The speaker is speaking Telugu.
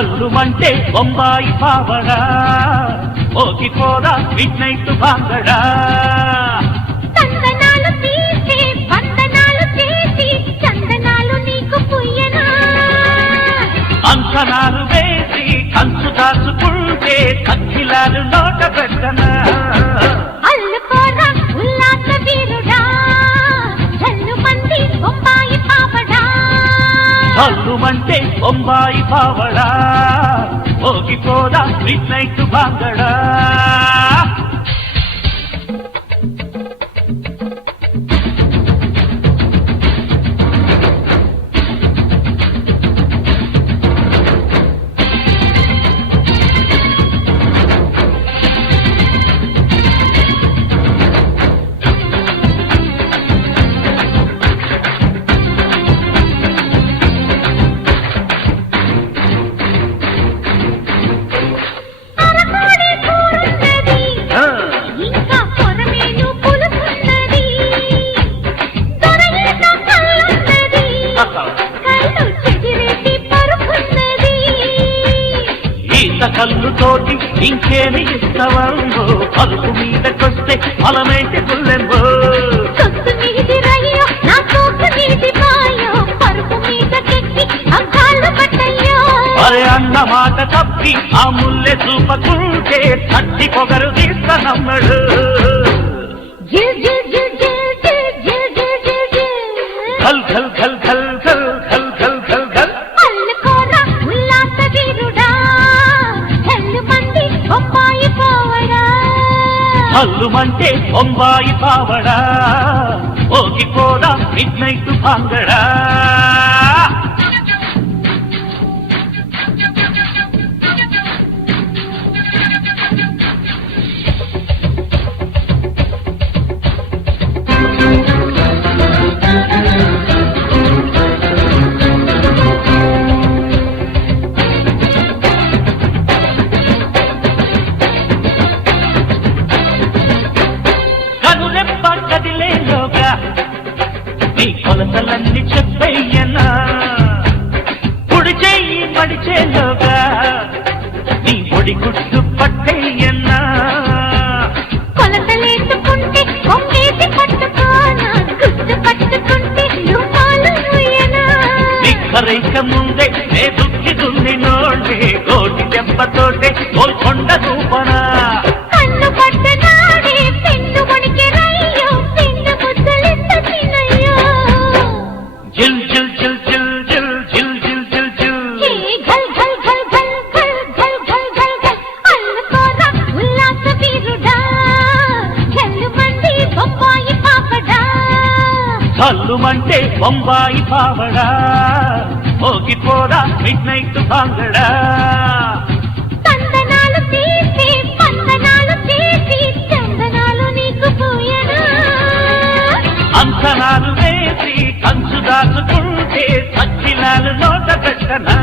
జల్లుమంటే బొంబాయి పావడా మోగిపోదా మిడ్ నైట్ బాంగడా చందనాలు తీసే వందనాలు చేసి చందనాలు నీకు పుయ్యనా అంకనాలు వేసి కంచు దాచుకుంటే కచ్చిలాలు నోట పెట్టనా అల్లుకోరా ఉల్లాస వీరుడా జల్లుమంది బొంబాయి పావడా జల్లుమంటే బొంబాయి పావడా మోగిపోదా మిడ్ నైట్ బాంగడా కళ్ళుతోటి ఇంకేమి ఇస్తావో పలుపు మీదకొస్తే ఫలమైతే పుల్లెంబో అరే అన్న మాట తప్పి ఆ ముల్లె చూపకుంటే తట్టి పొగరు తీస్తానమ్మడు ఖల్ ఖల్ ఖల్ ఖల్ ఖల్ ఖల్ ఖల్ ఖల్ ఖల్ జల్లుమంటే బొంబాయి పావడా మోగిపోదా మిడ్ నైట్ బాంగడా నీ కొలతలన్నీ చెప్పయ్యనా కుడి చెయ్యి మడిచేలోగా నీ ఒడి గుట్టు పట్టయ్యన్నా కొలతలేసుకుంటే ఒకేసి పట్టుకోనా గుట్టు పట్టుకుంటే రూపాలు నిక్కరైక ముందే నే దుక్కి దున్ని నోడే కోటి దెబ్బతోటే గోల్కొండ చూపనా జల్లుమంటే బొంబాయి పావడా మోగిపోదా మిడ్ నైట్ బాంగడా చందనాలు తీసి వందనాలు చేసి చందనాలు నీకు పుయ్యనా అంకనాలు వేసి కంచు దాచుకుంటే సచ్చిలాలు నోట పెట్టనా